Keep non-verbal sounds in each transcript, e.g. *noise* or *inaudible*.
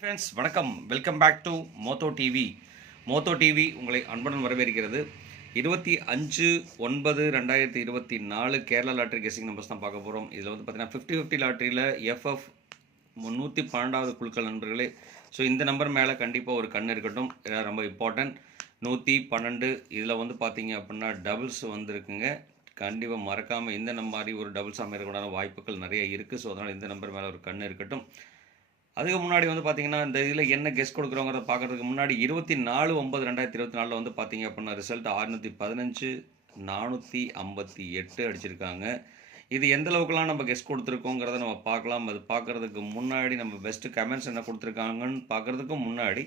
Friends வணக்கம். Welcome back to Motho TV Motho TV உங்களை அன்புடன் வரவேற்கிறது. இருபத்தி அஞ்சு ஒன்பது ரெண்டாயிரத்தி இருபத்தி நாலு கேரளா லாட்ரி கெஸிங் நம்பர்ஸ் தான் பார்க்க போகிறோம் இதில் வந்து பார்த்தீங்கன்னா ஃபிஃப்டி ஃபிஃப்டி லாட்ரியில் எஃப்எஃப் முந்நூற்றி பன்னெண்டாவது குழுக்கள் நண்பர்களே. ஸோ இந்த நம்பர் மேலே கண்டிப்பாக ஒரு கண் இருக்கட்டும். இதெல்லாம் ரொம்ப இம்பார்ட்டன்ட் நூற்றி பன்னெண்டு இதில் வந்து பார்த்தீங்க அப்படின்னா டபுள்ஸ் வந்துருக்குங்க. கண்டிப்பாக மறக்காமல் இந்த நம்ப மாதிரி ஒரு டபுள்ஸ் அமையக்கூடாத வாய்ப்புகள் நிறைய இருக்குது ஸோ அதனால் இந்த நம்பர் மேலே ஒரு கண் இருக்கட்டும். அதுக்கு முன்னாடி வந்து பார்த்தீங்கன்னா இந்த இதில் என்ன கெஸ்ட் கொடுக்குறோங்கிறத பார்க்குறதுக்கு முன்னாடி இருபத்தி நாலு ஒன்பது ரெண்டாயிரத்தி இருபத்தி நாலில் வந்து பார்த்தீங்க அப்படின்னா ரிசல்ட் அறுநூற்றி பதினஞ்சு நானூற்றி ஐம்பத்தி எட்டு அடிச்சிருக்காங்க. இது எந்த அளவுக்குலாம் நம்ம கெஸ்ட் கொடுத்துருக்கோங்கிறத நம்ம பார்க்கலாம். அது பார்க்கறதுக்கு முன்னாடி நம்ம பெஸ்ட்டு கமெண்ட்ஸ் என்ன கொடுத்துருக்காங்கன்னு பார்க்குறதுக்கு முன்னாடி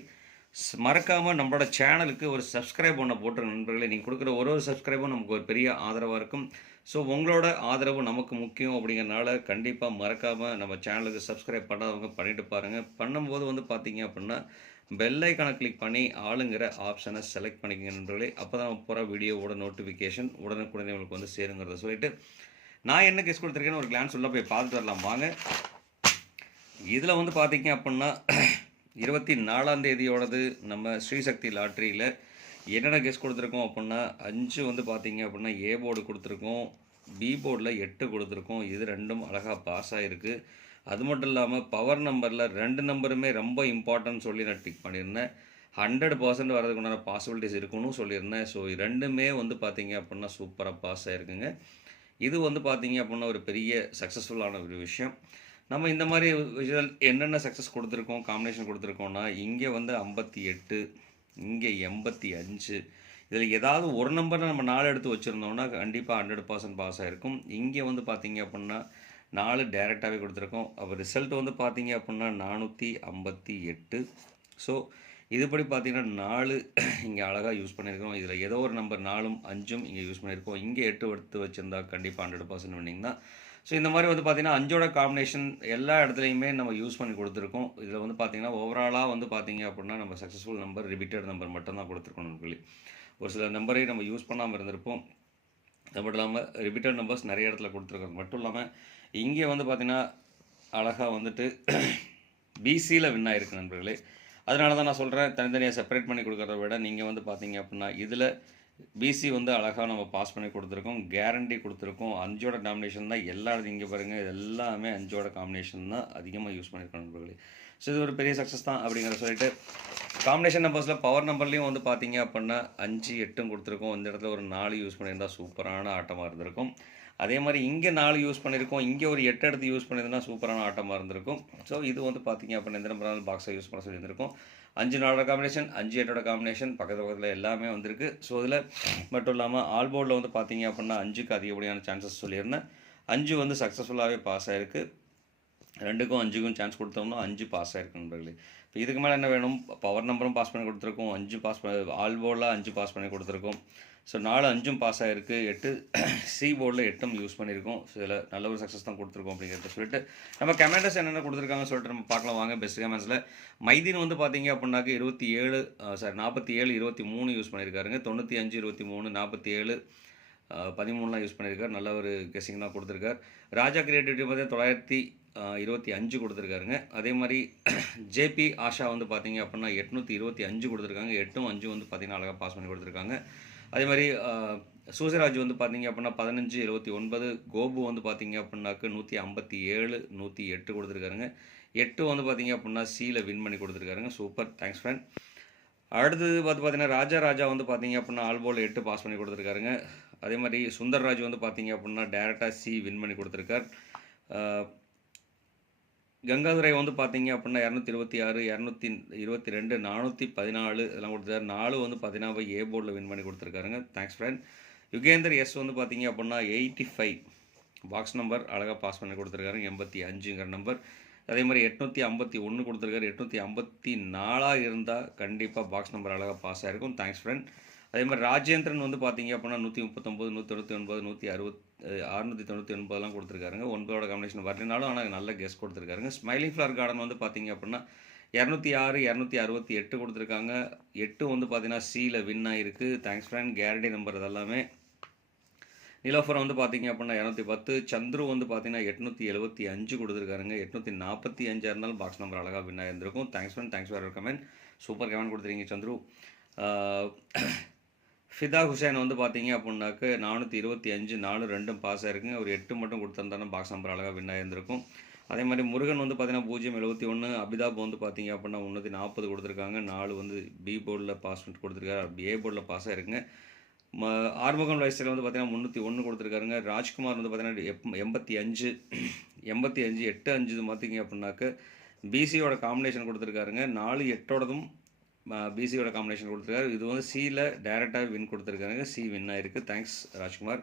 மறக்காமல் நம்மளோட சேனலுக்கு ஒரு சப்ஸ்கிரைப் ஒன்று போட்டுருங்க நண்பர்களே. நீங்கள் கொடுக்குற ஒரு ஒரு சப்ஸ்கிரைபும் நமக்கு ஒரு பெரிய ஆதரவாக இருக்கும். ஸோ உங்களோட ஆதரவு நமக்கு முக்கியம் அப்படிங்கிறனால கண்டிப்பாக மறக்காமல் நம்ம சேனலுக்கு சப்ஸ்கிரைப் பண்ணாதவங்க பண்ணிட்டு பாருங்கள் பண்ணும்போது வந்து பார்த்தீங்க அப்படின்னா பெல் கிளிக் பண்ணி ஆளுங்கிற ஆப்ஷனை செலக்ட் பண்ணிக்கங்க நண்பர்களே. அப்போ தான் போகிற வீடியோவோட நோட்டிஃபிகேஷன் உடனுக்குடனே உங்களுக்கு வந்து சேருங்கிறத சொல்லிட்டு நான் என்ன கெஸ் கொடுத்துருக்கேன்னு ஒரு கிளான்ஸ் உள்ள போய் பார்த்துட்டு வரலாம். வாங்க. இதில் வந்து பார்த்தீங்க அப்படின்னா *clears throat* இருபத்தி நாலாம் தேதியோடது நம்ம ஸ்ரீசக்தி லாட்ரியில் என்னென்ன கெஸ் கொடுத்துருக்கோம் அப்படின்னா அஞ்சு வந்து பார்த்தீங்க அப்படின்னா ஏ போர்டு கொடுத்துருக்கோம். பி போர்டில் எட்டு கொடுத்துருக்கோம். இது ரெண்டும் அழகாக பாஸ் ஆகிருக்கு அது மட்டும் இல்லாமல் பவர் நம்பரில் ரெண்டு நம்பருமே ரொம்ப இம்பார்ட்டன்ட் சொல்லி நான் டிக் பண்ணியிருந்தேன். ஹண்ட்ரட் பர்சன்ட் வரதுக்கு உண்டான பாசிபிலிட்டிஸ் இருக்குன்னு சொல்லியிருந்தேன். ஸோ ரெண்டுமே வந்து பார்த்தீங்க அப்படின்னா சூப்பராக பாஸ் ஆகிருக்குங்க இது வந்து பார்த்தீங்க அப்படின்னா ஒரு பெரிய சக்ஸஸ்ஃபுல்லான ஒரு விஷயம். நம்ம இந்த மாதிரி விஷயம் என்னென்ன சக்ஸஸ் கொடுத்துருக்கோம் காம்பினேஷன் கொடுத்துருக்கோம்னா இங்கே வந்து ஐம்பத்தி எட்டு இங்கே எண்பத்தி அஞ்சு. இதில் ஏதாவது ஒரு நம்பரில் நம்ம நாலு எடுத்து வச்சுருந்தோம்னா கண்டிப்பாக ஹண்ட்ரட் பர்சன்ட் பாஸ் ஆகிருக்கும் இங்கே வந்து பார்த்தீங்க அப்படின்னா நாலு டைரெக்டாகவே கொடுத்துருக்கோம். அப்போ ரிசல்ட் வந்து பார்த்தீங்க அப்படின்னா நானூற்றி ஐம்பத்தி எட்டு. ஸோ இதுபடி பார்த்தீங்கன்னா நாலு இங்கே அழகாக யூஸ் பண்ணியிருக்கோம் இதில் ஏதோ ஒரு நம்பர் நாலும் அஞ்சும் இங்கே யூஸ் பண்ணியிருக்கோம். இங்கே எட்டு எடுத்து வச்சுருந்தா கண்டிப்பாக ஹண்ட்ரட் பர்சன்ட் வின்னிங் தான். ஸோ இந்த மாதிரி வந்து பார்த்திங்கன்னா அஞ்சோட காம்பினேஷன் எல்லா இடத்துலையுமே நம்ம யூஸ் பண்ணி கொடுத்துருக்கோம். இதில் வந்து பார்த்தீங்கன்னா ஓவராலாக வந்து பார்த்தீங்க அப்படின்னா நம்ம சக்ஸஸ்ஃபுல் நம்பர் ரிப்பீட்டட் நம்பர் மட்டும்தான் கொடுத்துருக்கோம் நண்பர்களே. ஒரு சில நம்பரை நம்ம யூஸ் பண்ணாமல் இருந்திருப்போம். அது மட்டும் இல்லாமல் ரிப்பீட்டட் நம்பர்ஸ் நிறைய இடத்துல கொடுத்துருக்கோம் மட்டும் இல்லாமல் இங்கே வந்து பார்த்திங்கன்னா அழகாக வந்துட்டு பிசியில் வின் ஆயிருக்கு நண்பர்களே. அதனால தான் நான் சொல்கிறேன் தனித்தனியாக செப்பரேட் பண்ணி கொடுக்குறத விட நீங்கள் வந்து பார்த்தீங்க அப்படின்னா இதில் பிசி வந்து அழகாக நம்ம பாஸ் பண்ணி கொடுத்துருக்கோம். கேரண்டி கொடுத்துருக்கோம். அஞ்சோட காம்பினேஷன் தான் எல்லா இங்கே பாருங்கள் இது எல்லாமே அஞ்சோட காம்பினேஷன் தான் அதிகமாக யூஸ் பண்ணியிருக்கோம் நண்பர்களே. ஸோ இது ஒரு பெரிய சக்ஸஸ் தான் அப்படிங்கிற சொல்லிட்டு காம்பினேஷன் நம்பர்ஸில் பவர் நம்பர்லேயும் வந்து பார்த்தீங்க அப்படின்னா அஞ்சு எட்டும் கொடுத்துருக்கோம். இந்த இடத்துல ஒரு நாலு யூஸ் பண்ணியிருந்தா சூப்பரான ஆட்டமாக இருந்திருக்கும். அதே மாதிரி இங்கே நாலு யூஸ் பண்ணியிருக்கோம். இங்கே ஒரு எட்டு எடுத்து யூஸ் பண்ணியிருந்தோம்னா சூப்பரான ஆட்டமாக இருந்திருக்கும். ஸோ இது வந்து பார்த்தீங்க அப்படின்னா எந்த நம்பர் பாக்ஸை யூஸ் பண்ண சொல்லியிருந்திருக்கும். அஞ்சு நாலோட காம்பினேஷன் அஞ்சு எட்டோட காம்பினேஷன் பக்கத்து பக்கத்தில் எல்லாமே வந்திருக்கு. ஸோ இதில் மட்டும் இல்லாமல் ஆல் போர்டில் வந்து பார்த்தீங்க அப்படின்னா அஞ்சுக்கு அதிகப்படியான சான்சஸ் சொல்லியிருந்தேன். அஞ்சு வந்து சக்ஸஸ்ஃபுல்லாகவே பாஸ் ஆயிருக்கு. ரெண்டுக்கும் அஞ்சுக்கும் சான்ஸ் கொடுத்தோம்னா அஞ்சு பாஸ் ஆயிருக்கு நண்பர்களே. இப்போ இதுக்கு மேலே என்ன வேணும்? பவர் நம்பரும் பாஸ் பண்ணி கொடுத்துருக்கோம். அஞ்சு பாஸ் பண்ணி ஆல் போர்டில் அஞ்சு பாஸ் பண்ணி கொடுத்துருக்கோம். ஸோ நாலு அஞ்சும் பாஸ் ஆகிருக்கு எட்டு *clears throat* சி போர்டில் எட்டும் யூஸ் பண்ணியிருக்கோம் ஸோ இதில் நல்ல ஒரு சக்ஸஸ் தான் கொடுத்துருக்கோம் அப்படிங்கிறத சொல்லிட்டு நம்ம கமெண்டர்ஸ் என்னென்ன கொடுத்துருக்காங்கன்னு சொல்லிட்டு நம்ம பார்க்கலாம் வாங்க பெஸ்ட் கமெண்ட்ஸில் மைதீன் வந்து பார்த்தீங்க அப்படின்னாக்க இருபத்தி ஏழு சாரி நாற்பத்தி ஏழு இருபத்தி மூணு யூஸ் பண்ணியிருக்காருங்க தொண்ணூற்றி அஞ்சு இருபத்தி மூணு நாற்பத்தி ஏழு பதிமூணுலாம் யூஸ் பண்ணியிருக்காரு நல்ல ஒரு கெஸிங் தான் கொடுத்துருக்காரு. ராஜா கிரியேட்டிவிட்டி பார்த்தீங்கன்னா தொள்ளாயிரத்தி இருபத்தி அஞ்சு கொடுத்துருக்காருங்க. அதே மாதிரி *clears throat* ஜேபி ஆஷா வந்து பார்த்தீங்க அப்படின்னா எட்நூற்றி இருபத்தி அஞ்சு கொடுத்துருக்காங்க. எட்டும் அஞ்சு வந்து பார்த்தீங்கன்னா அழகாக பாஸ் பண்ணி கொடுத்துருக்காங்க. அதே மாதிரி சூசராஜ் வந்து பார்த்தீங்க அப்படின்னா பதினஞ்சு இருபத்தி ஒன்பது கோபு வந்து பார்த்தீங்க அப்படின்னாக்க நூற்றி ஐம்பத்தி ஏழு நூற்றி எட்டு கொடுத்துருக்காருங்க. எட்டு வந்து பார்த்தீங்க அப்படின்னா சியில் வின் பண்ணி கொடுத்துருக்காருங்க. சூப்பர் தேங்க்ஸ் ஃப்ரெண்ட் அடுத்தது பார்த்து பார்த்தீங்கன்னா ராஜா ராஜா வந்து பார்த்தீங்க அப்படின்னா ஆல்போல் எட்டு பாஸ் பண்ணி கொடுத்துருக்காருங்க. அதே மாதிரி சுந்தர்ராஜ் வந்து பார்த்தீங்க அப்படின்னா டேரெக்டாக சி வின் பண்ணி கொடுத்துருக்கார். கங்காதுரை வந்து பார்த்தீங்க அப்படின்னா இரநூத்தி இருபத்தி ஆறு இரநூத்தி இருபத்தி ரெண்டு நானூற்றி பதினாலு இதெல்லாம் கொடுத்துருக்காரு. நாலு வந்து பார்த்தீங்கன்னா ஏ போர்டில் வின் பண்ணி கொடுத்துருக்காருங்க. தேங்க்ஸ் ஃப்ரெண்ட் யுகேந்தர் எஸ் வந்து பார்த்தீங்க அப்படின்னா எயிட்டி ஃபைவ் பாக்ஸ் நம்பர் அழகாக பாஸ் பண்ணி கொடுத்துருக்காரு. எண்பத்தி அஞ்சுங்கிற நம்பர் அதே மாதிரி எட்நூற்றி ஐம்பத்தி ஒன்று கொடுத்துருக்காரு. எட்நூற்றி ஐம்பத்தி நாலாக இருந்தால் கண்டிப்பாக பாக்ஸ் நம்பர் அழகாக பாஸ் ஆகிருக்கும் தேங்க்ஸ் ஃப்ரெண்ட் அதே மாதிரி ராஜேந்திரன் வந்து பார்த்தீங்க அப்படின்னா நூற்றி முப்பத்தொம்பது நூற்றி தொண்ணூற்றி ஒன்பது நூற்றி அறுபத்தி அறுநூற்றி தொண்ணூற்றி ஒன்பதுலாம் கொடுத்துருக்காருங்க. ஒன்பதோட காம்பினேஷன் வரலினாலும் ஆனால் நல்ல கெஸ்ட் கொடுத்துருக்காருங்க. ஸ்மைலிங் ஃப்ளவர் கார்டன் வந்து பார்த்தீங்க அப்படின்னா இரநூத்தி ஆறு இரநூத்தி அறுபத்தி எட்டு கொடுத்துருக்காங்க. எட்டு வந்து பார்த்தீங்கன்னா சியில் வின் ஆகிருக்கு தேங்க்ஸ் ஃப்ரெண்ட் கேரண்டி நம்பர் இதெல்லாமே. நிலோஃபர் வந்து பார்த்தீங்க அப்படின்னா இரநூத்தி பத்து. சந்துரு வந்து பார்த்தீங்கன்னா எட்நூற்றி எழுபத்தி அஞ்சு கொடுத்துருக்காருங்க. எட்நூற்றி நாற்பத்தி அஞ்சாக இருந்தாலும் பாக்ஸ் நம்பர் அழகாக win ஆயிருந்திருக்கும். Thanks man thanks for comment super comment கொடுத்துருங்க சந்துரு. ஃபிதா ஹுசேன் வந்து பார்த்தீங்க அப்படின்னாக்க நானூற்றி இருபத்தி அஞ்சு நாலு ரெண்டும் பாஸ் ஆயிருக்குங்க. ஒரு எட்டு மட்டும் கொடுத்துருந்தாலும் பாக்ஸ் நம்பர் அழகாக வின் ஆயிருந்திருக்கும். அதே மாதிரி முருகன் வந்து பார்த்தீங்கன்னா பூஜ்ஜியம் எழுபத்தி ஒன்று அபிதாப் வந்து பார்த்தீங்க அப்படின்னா முந்நூற்றி நாற்பது கொடுத்துருக்காங்க. நாலு வந்து பி போர்டில் பாஸ் கொடுத்துருக்காரு. ஏ போர்டில் பாஸ் ஆயிருக்குங்க. ம ஆறுமுகம் வயசில் வந்து பார்த்தீங்கன்னா முந்நூற்றி ஒன்று கொடுத்துருக்காருங்க. ராஜ்குமார் வந்து பார்த்தீங்கன்னா எப் எண்பத்தி அஞ்சு எண்பத்தி அஞ்சு எட்டு அஞ்சு இது பார்த்தீங்க அப்படின்னாக்க பிசியோட காம்பினேஷன் கொடுத்துருக்காருங்க. நாலு எட்டோடதும் பிசியோட காம்பினேஷன் கொடுத்துருக்காரு. இது வந்து சியில் டேரெக்டாக வின் கொடுத்துருக்காருங்க சி வின் ஆயிருக்கு. தேங்க்ஸ் ராஜ்குமார்.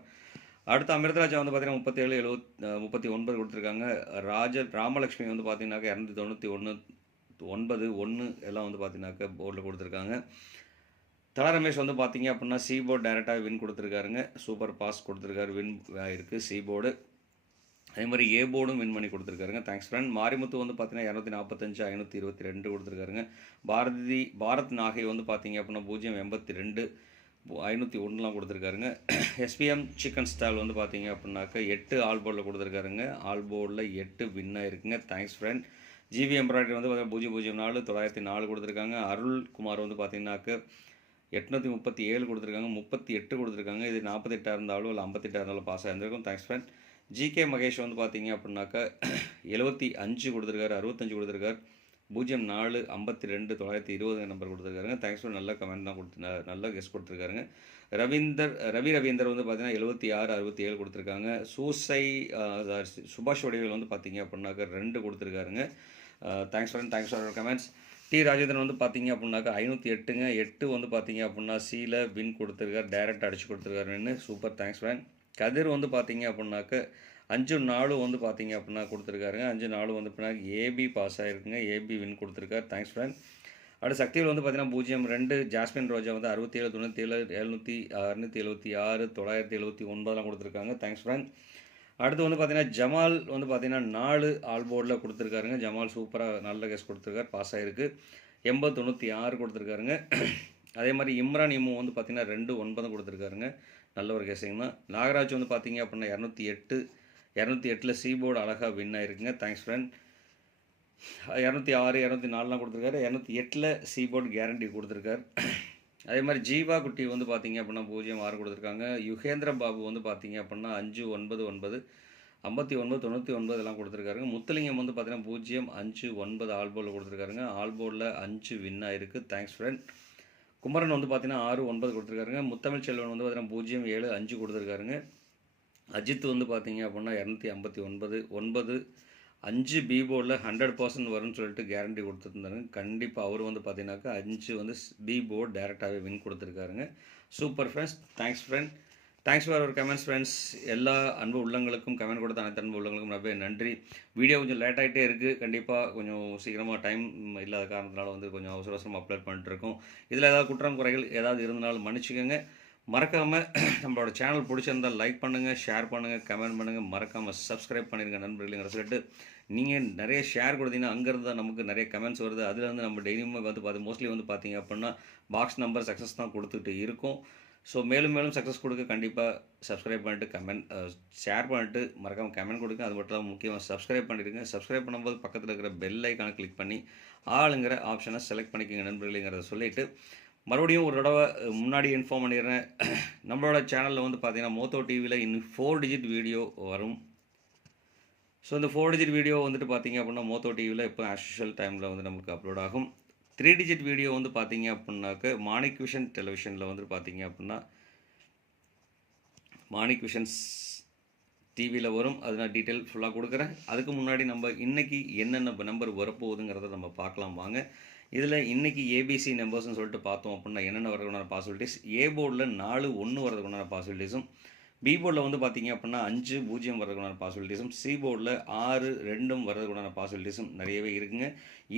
அடுத்து அமிர்தராஜா வந்து பார்த்தீங்கன்னா முப்பத்தேழு எழுபத் முப்பத்தி ஒன்பது கொடுத்துருக்காங்க. ராஜ ராமலக்ஷ்மி வந்து பார்த்தீங்கன்னாக்க இரநூத்தி தொண்ணூற்றி ஒன்று ஒன்பது ஒன்று எல்லாம் வந்து பார்த்தீங்கன்னாக்க போர்டில் கொடுத்துருக்காங்க. தல ரமேஷ் வந்து பார்த்தீங்க அப்படின்னா சி போர்டு டேரெக்டாக வின் கொடுத்துருக்காருங்க. சூப்பர் பாஸ் கொடுத்துருக்காரு. வின் இருக்குது சி போர்டு அதே மாதிரி ஏ போர்டும் வின் பண்ணி கொடுத்துருக்காருங்க. தேங்க்ஸ் ஃப்ரெண்ட் மாரிமுத்து வந்து பார்த்தீங்கன்னா இரநூத்தி நாற்பத்தஞ்சு ஐநூற்றி இருபத்தி ரெண்டு கொடுத்துருக்காருங்க. பாரதி பாரத் நாகை வந்து பார்த்தீங்க அப்படின்னா பூஜ்ஜியம் எண்பத்தி ரெண்டு ஐநூற்றி ஒன்றுலாம் கொடுத்துருக்காருங்க எஸ்பிஎம் சிக்கன் ஸ்டால் வந்து பார்த்தீங்க அப்படின்னாக்க எட்டு ஆல் போர்டில் கொடுத்துருக்காருங்க. ஆல் போர்டில் எட்டு வின் ஆயிருக்குங்க. தேங்க்ஸ் ஃப்ரெண்ட் ஜிவி எம்ப்ராய்டரி வந்து பார்த்தீங்கன்னா பூஜ்ஜியம் பூஜ்ஜியம் நாலு தொள்ளாயிரத்தி நாலு கொடுத்துருக்காங்க. அருள் குமார் வந்து பார்த்தீங்கன்னாக்க எட்நூற்றி முப்பத்தி ஏழு கொடுத்துருக்காங்க. முப்பத்தி எட்டு கொடுத்துருக்காங்க. இது நாற்பத்தெட்டாக இருந்தாலும் இல்லை ஐம்பத்தெட்டாக இருந்தாலும் பாஸ் ஆகிருந்திருக்கும் தேங்க்ஸ் ஃப்ரெண்ட் ஜிகே மகேஷ் வந்து பார்த்தீங்க அப்படின்னாக்கா எழுபத்தி அஞ்சு கொடுத்துருக்காரு அறுபத்தஞ்சு கொடுத்துருக்காரு. பூஜ்ஜியம் நாலு ஐம்பத்தி ரெண்டு தொள்ளாயிரத்தி இருபது நம்பர் கொடுத்துருக்காருங்க. தேங்க்ஸ் ஃபார் நல்ல கமெண்ட் தான் கொடுத்து நல்ல கெஸ்ட் கொடுத்துருக்காருங்க. ரவீந்தர் ரவி ரவீந்தர் வந்து பார்த்தீங்கன்னா எழுபத்தி ஆறு அறுபத்தி ஏழு கொடுத்துருக்காங்க. சூசை சுபாஷ் வடிவேல் வந்து பார்த்தீங்க அப்படின்னாக்கா ரெண்டு கொடுத்துருக்காருங்க. Thanks for thanks for comments T Rajendran வந்து பார்த்தீங்க அப்படின்னாக்கா ஐநூற்றி எட்டுங்க. எட்டு வந்து பார்த்தீங்க அப்படின்னா சியில் வின் கொடுத்துருக்காரு டேரெக்ட் அடிச்சு கொடுத்துருக்காருன்னு. சூப்பர் தேங்க்ஸ் மேன் கதிர் வந்து பார்த்தீங்க அப்படின்னாக்க அஞ்சு நாலு வந்து பார்த்தீங்க அப்படின்னா கொடுத்துருக்காருங்க. அஞ்சு நாலு வந்து அப்படின்னா ஏபி பாஸ் ஆகிருக்குங்க ஏபி வின் கொடுத்துருக்காரு. தேங்க்ஸ் ஃப்ரெண்ட் அடுத்து சக்தியில் வந்து பார்த்தீங்கன்னா பூஜ்ஜியம் ரெண்டு ஜாஸ்மின் ரோஜா வந்து அறுபத்தி ஏழு தொண்ணூற்றி ஏழு எழுநூற்றி அறுநூற்றி எழுபத்தி ஆறு தொள்ளாயிரத்தி எழுபத்தி ஒன்பதெல்லாம் கொடுத்துருக்காங்க. தேங்க்ஸ் ஃப்ரெண்ட் அடுத்து வந்து பார்த்தீங்கன்னா ஜமால் வந்து பார்த்தீங்கன்னா நாலு ஆல் போர்டில் கொடுத்துருக்காருங்க. ஜமால் சூப்பராக நல்ல கேஸ் கொடுத்துருக்காரு. பாஸ் ஆகிருக்கு எண்பது தொண்ணூற்றி ஆறு கொடுத்துருக்காருங்க. அதே மாதிரி இம்ரான் இம்மு வந்து பார்த்தீங்கன்னா ரெண்டு ஒன்பதும் கொடுத்துருக்காருங்க. நல்ல ஒரு கேசிங் தான் நாகராஜ் வந்து பார்த்தீங்க அப்படின்னா இரநூத்தி எட்டு இரநூத்தி எட்டில் சீபோர்டு அழகாக வின் ஆயிருக்குங்க. தேங்க்ஸ் ஃப்ரெண்ட் இரநூத்தி ஆறு இரநூத்தி நாலுலாம் கொடுத்துருக்காரு. இரநூத்தி எட்டில் சீபோர்டு கேரண்டி கொடுத்துருக்காரு. அதே மாதிரி ஜீவா குட்டி வந்து பார்த்தீங்க அப்படின்னா பூஜ்ஜியம் ஆறு கொடுத்துருக்காங்க. யுகேந்திர பாபு வந்து பார்த்தீங்க அப்படின்னா அஞ்சு ஒன்பது ஒன்பது ஐம்பத்தி ஒன்பது தொண்ணூற்றி ஒன்பது எல்லாம் கொடுத்துருக்காருங்க. முத்துலிங்கம் வந்து பார்த்தீங்கன்னா பூஜ்ஜியம் அஞ்சு ஒன்பது ஆல்போர்டில் கொடுத்துருக்காருங்க. ஆல்போர்டில் அஞ்சு வின் ஆயிருக்கு. தேங்க்ஸ் ஃப்ரெண்ட் குமரன் வந்து பார்த்தீங்கன்னா ஆறு ஒன்பது கொடுத்துருக்காருங்க. முத்தமிழ் செல்வன் வந்து பார்த்தீங்கன்னா பூஜ்ஜியம் ஏழு அஞ்சு கொடுத்துருக்காருங்க. அஜித் வந்து பார்த்தீங்க அப்படின்னா இரநூத்தி ஐம்பத்தி ஒன்பது ஒன்பது அஞ்சு பிபோர்டில் ஹண்ட்ரட் பர்சன்ட் வரும்னு சொல்லிட்டு கேரண்டி கொடுத்துருந்தாருங்க. கண்டிப்பாக அவர் வந்து பார்த்தீங்கன்னாக்கா அஞ்சு வந்து பிபோர்டு டேரெக்டாகவே win கொடுத்துருக்காருங்க. Super friends thanks friend thanks for our comments friends எல்லா அன்பு உள்ளங்களுக்கும் கமெண்ட் கொடுத்த அனைத்து அன்பு உள்ளங்களுக்கும் ரொம்ப நன்றி. வீடியோ கொஞ்சம் லேட் ஆகிட்டே இருக்குது கண்டிப்பாக கொஞ்சம் சீக்கிரமாக டைம் இல்லாத காரணத்தினால வந்து கொஞ்சம் அவசர அவசரமாக அப்லோட் பண்ணிட்டு இருக்கோம் இதில் ஏதாவது குற்றம் குறைகள் ஏதாவது இருந்தாலும் மன்னிச்சுக்கோங்க. மறக்காமல் நம்மளோட சேனல் பிடிச்சிருந்தால் லைக் பண்ணுங்கள் ஷேர் பண்ணுங்கள் கமெண்ட் பண்ணுங்கள் மறக்காமல் சப்ஸ்கிரைப் பண்ணிடுங்க நண்பர்களைங்கிற சொல்லிட்டு. நீங்கள் நிறைய ஷேர் கொடுத்தீங்கன்னா அங்கேருந்து தான் நமக்கு நிறைய கமெண்ட்ஸ் வருது. அதில் வந்து நம்ம டெய்லியுமே வந்து பார்த்து மோஸ்ட்லி வந்து பார்த்தீங்க அப்படின்னா பாக்ஸ் நம்பர் சக்ஸஸ் தான் கொடுத்துட்டு இருக்கும். ஸோ மேலும் மேலும் சக்ஸஸ் கொடுக்க கண்டிப்பாக சப்ஸ்கிரைப் பண்ணிட்டு கமெண்ட் ஷேர் பண்ணிட்டு மறக்காமல் கமெண்ட் கொடுங்க. அது மட்டும் தான் முக்கியமாக சப்ஸ்கிரைப் பண்ணிடுங்க. சப்ஸ்கிரைப் பண்ணும்போது பக்கத்தில் இருக்கிற பெல் ஐக்கானை கிளிக் பண்ணி ஆளுங்கிற ஆப்ஷனை செலக்ட் பண்ணிக்கோங்க நண்பர்களேங்கிறத சொல்லிவிட்டு மறுபடியும் ஒரு தடவை முன்னாடி இன்ஃபார்ம் பண்ணிடுறேன். *clears throat* நம்மளோட சேனலில் வந்து பார்த்தீங்கன்னா மோத்தோ டிவியில் இன்னும் ஃபோர் டிஜிட் வீடியோ வரும். ஸோ இந்த ஃபோர் டிஜிட் வீடியோ வந்துட்டு பார்த்தீங்க அப்படின்னா மோத்தோ டிவியில் இப்போ ஆஷுவல் டைமில் வந்து நமக்கு அப்லோட் ஆகும். த்ரீ டிஜிட் வீடியோ வந்து பார்த்தீங்க அப்படின்னாக்க மாணிக் விஷன் டெலிவிஷனில் வந்து பார்த்தீங்க அப்படின்னா மாணிக் விஷன்ஸ் டிவியில் வரும். அது நான் டீட்டெயில் ஃபுல்லாக கொடுக்குறேன். அதுக்கு முன்னாடி நம்ம இன்றைக்கி என்னென்ன நம்பர் வரப்போகுதுங்கிறத நம்ம பார்க்கலாம் வாங்க. இதில் இன்றைக்கி ஏபிசி நம்பர்ஸ்னு சொல்லிட்டு பார்த்தோம் அப்படின்னா என்னென்ன வரதுக்குண்டான பாசிபிலிட்டிஸ் ஏ போர்டில் நாலு ஒன்று வரதுக்குண்டான பாசிபிலிட்டிஸும் பி போர்டில் வந்து பார்த்தீங்க அப்படின்னா அஞ்சு பூஜ்ஜியம் வர்றதுக்குண்டான பாசிபிலிட்டிஸும் சி போர்டில் ஆறு ரெண்டும் வர்றதுக்குண்டான பாசிபிலிட்டிஸும் நிறையவே இருக்குங்க.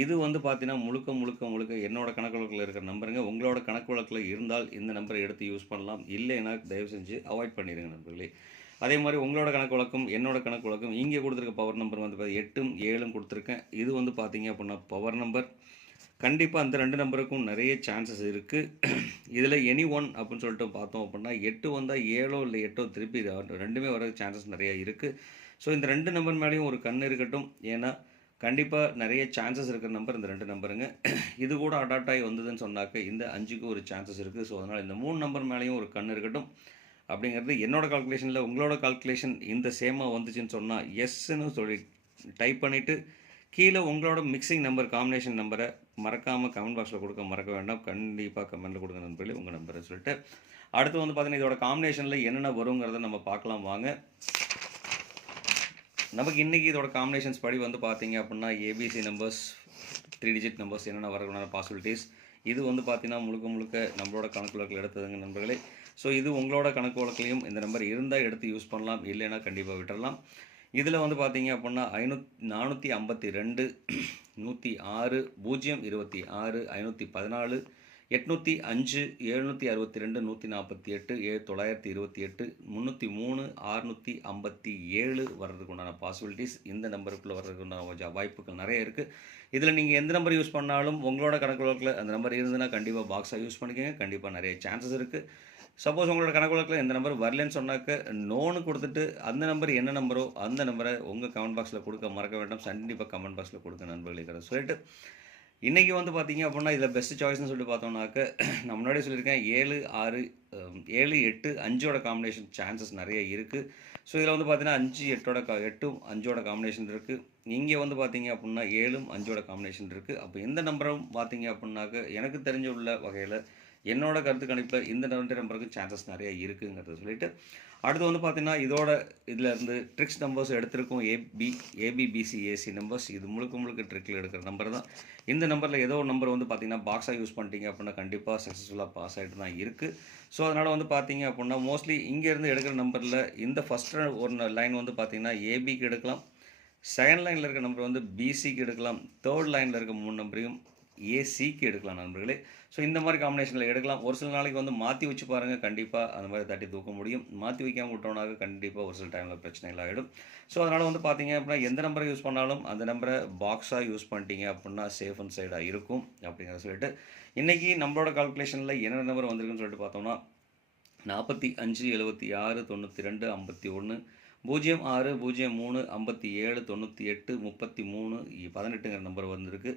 இது வந்து பார்த்தீங்கன்னா முழுக்க முழுக்க முழுக்க என்னோட கணக்கு வழக்கில் இருக்கிற நம்பருங்க. உங்களோட கணக்கு வழக்கில் இருந்தால் இந்த நம்பரை எடுத்து யூஸ் பண்ணலாம். இல்லைன்னா தயவு செஞ்சு அவாய்ட் பண்ணிடுங்க நண்பர்களே. அதே மாதிரி உங்களோட கணக்கு வழக்கம் என்னோட கணக்கு வழக்கம் இங்கே கொடுத்துருக்க பவர் நம்பர் வந்து பார்த்தா எட்டும் ஏழும் கொடுத்துருக்கேன். இது வந்து பார்த்தீங்க அப்படின்னா பவர் நம்பர் கண்டிப்பாக அந்த ரெண்டு நம்பருக்கும் நிறைய சான்சஸ் இருக்குது இதில் எனி ஒன் அப்படின்னு சொல்லிட்டு பார்த்தோம் அப்படின்னா எட்டு வந்தால் ஏழோ இல்லை எட்டோ திருப்பி ரெண்டுமே வர சான்சஸ் நிறையா இருக்குது ஸோ இந்த ரெண்டு நம்பர் மேலேயும் ஒரு கண் இருக்கட்டும். ஏன்னா கண்டிப்பாக நிறைய சான்சஸ் இருக்கிற நம்பர் இந்த ரெண்டு நம்பருங்க. இது கூட அடாப்ட் ஆகி வந்ததுன்னு சொன்னாக்க இந்த அஞ்சுக்கு ஒரு சான்சஸ் இருக்குது ஸோ அதனால் இந்த மூணு நம்பர் மேலேயும் ஒரு கண் இருக்கட்டும். அப்படிங்கிறது என்னோட கால்குலேஷனில் உங்களோட கால்குலேஷன் இந்த சேமாக வந்துச்சுன்னு சொன்னால் எஸ்ன்னு சொல்லி டைப் பண்ணிவிட்டு கீழே உங்களோட மிக்சிங் நம்பர் காம்பினேஷன் நம்பரை மறக்காமல் கமெண்ட் பாக்ஸில் கொடுக்க மறக்க வேண்டாம். கண்டிப்பாக கமெண்ட்டில் கொடுங்க நண்பர்களே. உங்கள் நம்பரை சொல்லிட்டு அடுத்து வந்து பார்த்தீங்கன்னா இதோட காம்பினேஷனில் என்னென்ன வருங்கிறத நம்ம பார்க்கலாம் வாங்க. நமக்கு இன்றைக்கி இதோட காம்பினேஷன்ஸ் படி வந்து பார்த்தீங்க அப்படின்னா ABC numbers three digit numbers என்னென்ன வரக்கூடிய பாசிபிலிட்டிஸ் இது வந்து பார்த்தீங்கன்னா முழுக்க முழுக்க நம்மளோட கணக்கு வழக்கில் எடுத்ததுங்க நண்பர்களே. ஸோ இது உங்களோட கணக்கு வழக்கிலையும் இந்த நம்பர் இருந்தால் எடுத்து யூஸ் பண்ணலாம். இல்லைன்னா கண்டிப்பாக விட்டுடலாம் இதில் வந்து பார்த்தீங்க அப்படின்னா ஐநூத் நானூற்றி ஐம்பத்தி ரெண்டு நூற்றி ஆறு பூஜ்ஜியம் இருபத்தி ஆறு ஐநூற்றி பதினாலு எட்நூற்றி அஞ்சு எழுநூற்றி அறுபத்தி ரெண்டு நூற்றி நாற்பத்தி எட்டு ஏழு தொள்ளாயிரத்தி இருபத்தி எட்டு முந்நூற்றி மூணு அறுநூற்றி ஐம்பத்தி ஏழு வர்றதுக்கு உண்டான பாசிபிலிட்டிஸ் இந்த நம்பருக்குள்ளே வர்றதுக்கு உண்டான கொஞ்சம் வாய்ப்புகள் நிறைய இருக்குது இதில் நீங்கள் எந்த நம்பர் யூஸ் பண்ணாலும் உங்களோட கணக்கு அந்த நம்பர் இருந்ததுன்னா கண்டிப்பாக பாக்ஸாக யூஸ் பண்ணிக்கோங்க. கண்டிப்பாக நிறைய சான்சஸ் இருக்குது சப்போஸ் உங்களோட கணக்கு வழக்கில் எந்த நம்பர் வரலன்னு சொன்னாக்க நோனு கொடுத்துட்டு அந்த நம்பர் என்ன நம்பரோ அந்த நம்பரை உங்கள் கமெண்ட் பாக்ஸில் கொடுக்க மறக்க வேண்டாம். கண்டிப்பாக கமெண்ட் பாக்ஸில் கொடுக்க நண்பர்களுக்கு சொல்லிட்டு இன்றைக்கி வந்து பார்த்தீங்க அப்படின்னா இதில் பெஸ்ட் சாய்ஸ்னு சொல்லி பார்த்தோம்னாக்க *clears throat* நான் முன்னாடியே சொல்லியிருக்கேன் ஏழு ஆறு ஏழு எட்டு அஞ்சோட காம்பினேஷன் சான்சஸ் நிறைய இருக்குது ஸோ இதில் வந்து பார்த்தீங்கன்னா அஞ்சு எட்டோட கா எட்டும் அஞ்சோட காம்பினேஷன் இருக்குது இங்கே வந்து பார்த்தீங்க அப்படின்னா ஏழும் அஞ்சோட காம்பினேஷன் இருக்குது அப்போ எந்த நம்பரும் பார்த்தீங்க அப்படின்னாக்க எனக்கு தெரிஞ்ச உள்ள வகையில் என்னோட கருத்து கணிப்பில் இந்த ரெண்டு நம்பருக்கு சான்சஸ் நிறைய இருக்குங்கிறத சொல்லிட்டு அடுத்து வந்து பார்த்தீங்கன்னா இதோட இதில் இருந்து ட்ரிக்ஸ் நம்பர்ஸ் எடுத்திருக்கோம். ஏபி ஏபிபிசி ஏசி நம்பர்ஸ் இது முழுக்க முழுக்க ட்ரிக்கில் எடுக்கிற நம்பர் தான். இந்த நம்பரில் ஏதோ ஒரு நம்பர் வந்து பார்த்தீங்கன்னா பாக்ஸாக யூஸ் பண்ணிட்டீங்க அப்படின்னா கண்டிப்பாக சக்ஸஸ்ஃபுல்லாக பாஸ் ஆகிட்டு தான் இருக்குது ஸோ அதனால் வந்து பார்த்தீங்க அப்படின்னா மோஸ்ட்லி இங்கேருந்து எடுக்கிற நம்பரில் இந்த ஃபஸ்ட் ஒரு லைன் வந்து பார்த்தீங்கன்னா ஏபிக்கு எடுக்கலாம். செகண்ட் லைனில் இருக்க நம்பர் வந்து பிசிக்கு எடுக்கலாம். தேர்ட் லைனில் இருக்க மூணு நம்பரையும் ஏசிக்கு எடுக்கலாம் நண்பர்களே. ஸோ இந்த மாதிரி காம்பினேஷனில் எடுக்கலாம். ஒரு சில நாளைக்கு வந்து மாற்றி வச்சு பாருங்கள் கண்டிப்பாக அந்த மாதிரி தட்டி தூக்க முடியும். மாற்றி வைக்காமல் விட்டோம்னாக்க கண்டிப்பாக ஒரு சில டைமில் பிரச்சனைகள் ஆகிடும் ஸோ அதனால் வந்து பார்த்தீங்க அப்படின்னா எந்த நம்பரை யூஸ் பண்ணாலும் அந்த நம்பரை பாக்ஸாக யூஸ் பண்ணிட்டீங்க அப்படின்னா சேஃப் அண்ட் சைடாக இருக்கும் அப்படிங்கிறத சொல்லிட்டு இன்றைக்கி நம்மளோட கால்குலேஷனில் என்னென்ன நம்பர் வந்திருக்குன்னு சொல்லிட்டு பார்த்தோம்னா நாற்பத்தி அஞ்சு எழுபத்தி ஆறு தொண்ணூற்றி ரெண்டு ஐம்பத்தி ஒன்று பூஜ்ஜியம் ஆறு பூஜ்ஜியம் மூணு ஐம்பத்தி ஏழு தொண்ணூற்றி எட்டு முப்பத்தி மூணு பதினெட்டுங்கிற நம்பர் வந்திருக்கு.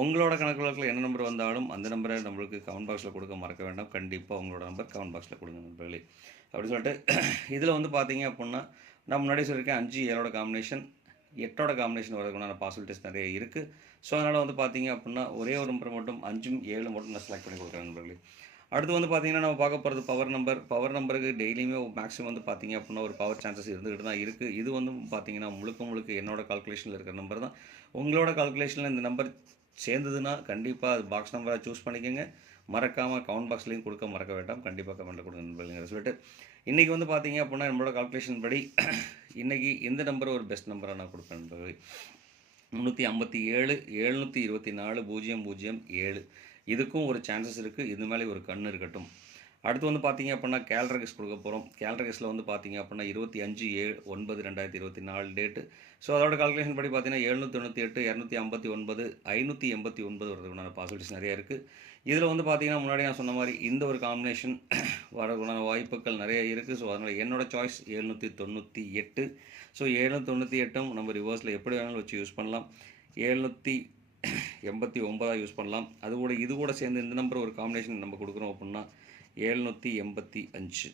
உங்களோட கணக்கு வழக்கில் என்ன நம்பர் வந்தாலும் அந்த நம்பரை நம்மளுக்கு கமெண்ட் பாக்ஸில் கொடுக்க மறக்க வேண்டாம். கண்டிப்பாக உங்களோட நம்பர் கமெண்ட் பாக்ஸில் கொடுங்க நண்பர்களே. அப்படின்னு சொல்லிட்டு *clears throat* இதில் வந்து பார்த்தீங்க அப்படின்னா நான் முன்னாடி சொல்லியிருக்கேன் அஞ்சு ஏழோட காம்பினேஷன் எட்டோட காம்பினேஷன் வரதுக்குண்டான பாசிபிலிட்டிஸ் நிறைய இருக்குது ஸோ அதனால் வந்து பார்த்தீங்க அப்படின்னா ஒரே ஒரு நம்பர் மட்டும் அஞ்சும் ஏழு மட்டும் நான் செலக்ட் பண்ணி கொடுக்குறேன் நண்பர்களே. அடுத்து வந்து பார்த்தீங்கன்னா நம்ம பார்க்க போகிறது பவர் நம்பர் பவர் நம்பருக்கு டெய்லியுமே மேக்ஸிமம் வந்து பார்த்தீங்க அப்படின்னா ஒரு பவர் சான்சஸ் இருந்துகிட்டு தான் இருக்குது இது வந்து பார்த்தீங்கன்னா முழுக்க முழுக்க என்னோட கால்குலேஷனில் இருக்கிற நம்பர் தான். உங்களோட கால்குலேஷனில் இந்த நம்பர் சேர்ந்ததுன்னா கண்டிப்பாக அது பாக்ஸ் நம்பராக சூஸ் பண்ணிக்கோங்க. மறக்காமல் கவுண்ட் பாக்ஸ்லையும் கொடுக்க மறக்க வேண்டாம். கண்டிப்பாக கமெண்ட்டில் கொடுங்க நண்பர்களுங்கிற சொல்லிட்டு இன்றைக்கி வந்து பார்த்தீங்க அப்படின்னா நம்மளோட கால்குலேஷன் படி இன்றைக்கி இந்த நம்பர் ஒரு பெஸ்ட் நம்பராக நான் கொடுப்பேன் நண்பர்கள். முந்நூற்றி ஐம்பத்தி ஏழு எழுநூற்றி இருபத்தி நாலு பூஜ்ஜியம் பூஜ்ஜியம் ஏழு. இதுக்கும் ஒரு சான்சஸ் இருக்குது இது மேலே ஒரு கண் இருக்கட்டும். அடுத்து வந்து பார்த்தீங்க அப்படின்னா கேல்ரகஸ் கொடுக்க போகிறோம் கேல்ரகஸில் வந்து பார்த்தீங்க அப்படின்னா இருபத்தி அஞ்சு ஏழு ஒன்பது ரெண்டாயிரத்தி இருபத்தி நாலு டேட்டு ஸோ அதோட கால்குலேஷன் படி பார்த்தீங்கன்னா எழுநூற்றி தொண்ணூற்றி எட்டு இரநூத்தி ஐம்பத்தி ஒன்பது ஐநூற்றி எண்பத்தி ஒன்பது வரதுக்குண்டான பாசிபிலிட்டிஸ் நிறையா இருக்குது இதில் வந்து பார்த்தீங்கன்னா முன்னாடி நான் சொன்ன மாதிரி இந்த ஒரு காம்பினேஷன் *clears throat* வரதுக்குண்டான வாய்ப்புகள் நிறைய இருக்குது. ஸோ அதனால் என்னோடய சாய்ஸ் எழுநூற்றி தொண்ணூற்றி எட்டு. ஸோ எழுநூற்றி தொண்ணூற்றி எட்டும் நம்ம ரிவர்ஸில் எப்படி வேணாலும் வச்சு யூஸ் பண்ணலாம். எழுநூற்றி எண்பத்தி ஒன்பதாக யூஸ் பண்ணலாம். அது கூட இது கூட சேர்ந்து இந்த நம்பர் ஒரு காம்பினேஷன் நம்ம கொடுக்குறோம் அப்படின்னா எழுநூற்றி எண்பத்தி அஞ்சு.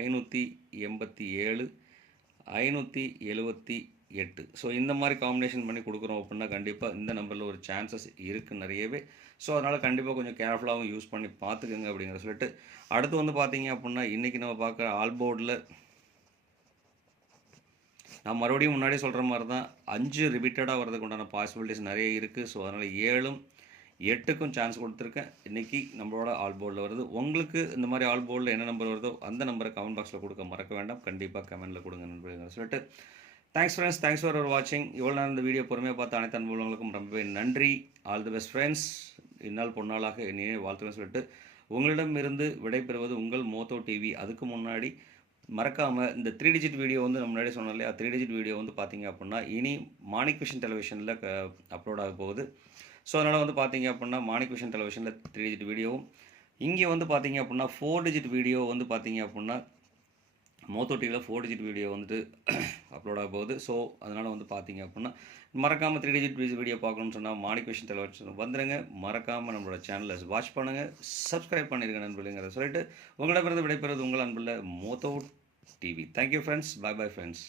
ஐநூற்றி எண்பத்தி ஏழு. ஐநூற்றி எழுபத்தி எட்டு. ஸோ இந்த மாதிரி காம்பினேஷன் பண்ணி கொடுக்குறோம் அப்படின்னா கண்டிப்பாக இந்த நம்பரில் ஒரு சான்சஸ் இருக்குது நிறையவே. ஸோ அதனால் கண்டிப்பாக கொஞ்சம் கேர்ஃபுல்லாகவும் யூஸ் பண்ணி பார்த்துக்கோங்க அப்படிங்கிற சொல்லிட்டு அடுத்து வந்து பார்த்தீங்க அப்படின்னா இன்றைக்கி நம்ம பார்க்குற ஆல்போர்டில் நான் மறுபடியும் முன்னாடியே சொல்கிற மாதிரி தான் அஞ்சு ரிபீட்டடாக வரதுக்கு உண்டான பாசிபிலிட்டிஸ் நிறைய இருக்குது ஸோ அதனால் ஏழும் எட்டுக்கும் சான்ஸ் கொடுத்துருக்கேன். இன்றைக்கி நம்மளோட ஆல் போர்டில் வருது. உங்களுக்கு இந்த மாதிரி ஆல் போர்டில் என்ன நம்பர் வருதோ அந்த நம்பரை கமெண்ட் பாக்ஸில் கொடுக்க மறக்க வேண்டாம். கண்டிப்பாக கமெண்ட்டில் கொடுங்க நண்பர்கள் சொல்லிட்டு தேங்க்ஸ் ஃப்ரெண்ட்ஸ் தேங்க்ஸ் ஃபார் வாட்சிங் இவ்வளோ நேரம் இந்த வீடியோ பொறுமையாக பார்த்த அனைத்து அன்புள்ளவங்களுக்கும் ரொம்பவே நன்றி. ஆல் தி பெஸ்ட் ஃப்ரெண்ட்ஸ் இந்நாள் பொன்னாளாக என்னையே வாழ்த்துன்னு சொல்லிட்டு உங்களிடமிருந்து விடைபெறுவது உங்கள் மோத்தோ டிவி. அதுக்கு முன்னாடி மறக்காமல் இந்த த்ரீ டிஜிட் வீடியோ வந்து நம்ம முன்னாடி சொன்னோம் இல்லையா? த்ரீ டிஜிட் வீடியோ வந்து பார்த்தீங்க அப்படின்னா இனி மாணிக் விஷன் டெலிவிஷனில் அப்லோட் ஆக போகுது. ஸோ அதனால் வந்து பார்த்தீங்க அப்படின்னா மாணிக் விஷன் டெலிவிஷனில் த்ரீ டிஜிட் வீடியோவும் இங்கே வந்து பார்த்தீங்க அப்படின்னா ஃபோர் டிஜிட் வீடியோ வந்து பார்த்தீங்க அப்படின்னா மோத்தோ டிவியில் ஃபோர் டிஜிட் வீடியோ வந்துட்டு அப்லோட் ஆக போகுது. ஸோ அதனால் வந்து பார்த்தீங்க அப்படின்னா மறக்காமல் த்ரீ டிஜிட் வீடியோ பார்க்கணும்னு சொன்னால் மாணிக் விஷன் வந்துடுங்க மறக்காமல் நம்மளோட சேனலை வாட்ச் பண்ணுங்கள் சப்ஸ்கிரைப் பண்ணிருங்க நண்பர்களுங்கிறத சொல்லிட்டு உங்களிடமிருந்து விடைபெறுவது உங்கள் அன்புள்ள மோத்தோ TV thank you friends bye bye friends